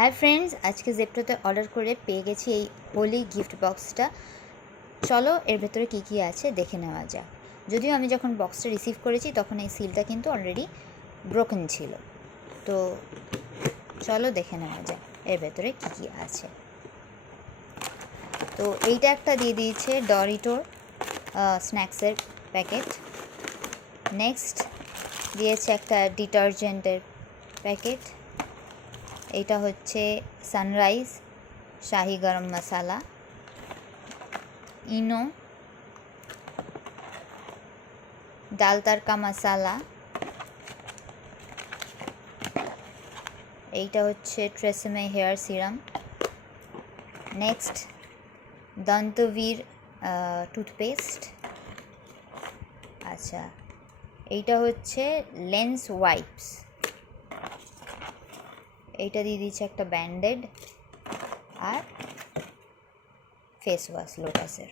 Hi friends, আজকে জেপ্টোতে order করে পেয়ে গেছি এই হোলি গিফট বক্সটা। চলো এর ভেতরে কী কী আছে দেখে নেওয়া যাক। যদিও আমি যখন বক্সটা রিসিভ করেছি তখন এই সিলটা কিন্তু অলরেডি ব্রোকেন ছিল। তো চলো দেখে নেওয়া যাক এর ভেতরে কী কী আছে। তো এইটা একটা দিয়ে দিয়েছে ডরিটোর স্ন্যাক্সের প্যাকেট। নেক্সট দিয়েছে একটা ডিটারজেন্টের প্যাকেট। এটা হচ্ছে সানরাইজ শাহি গরম মশালা, ইনো, ডাল তড়কা মশালা। এইটা হচ্ছে Tresemme hair serum. Next Dantveer toothpaste. আচ্ছা, এইটা হচ্ছে লেন্স ওয়াইপস। এইটা দিয়ে দিচ্ছে একটা ব্যান্ডেড আর ফেস ওয়াশ লোটাসের।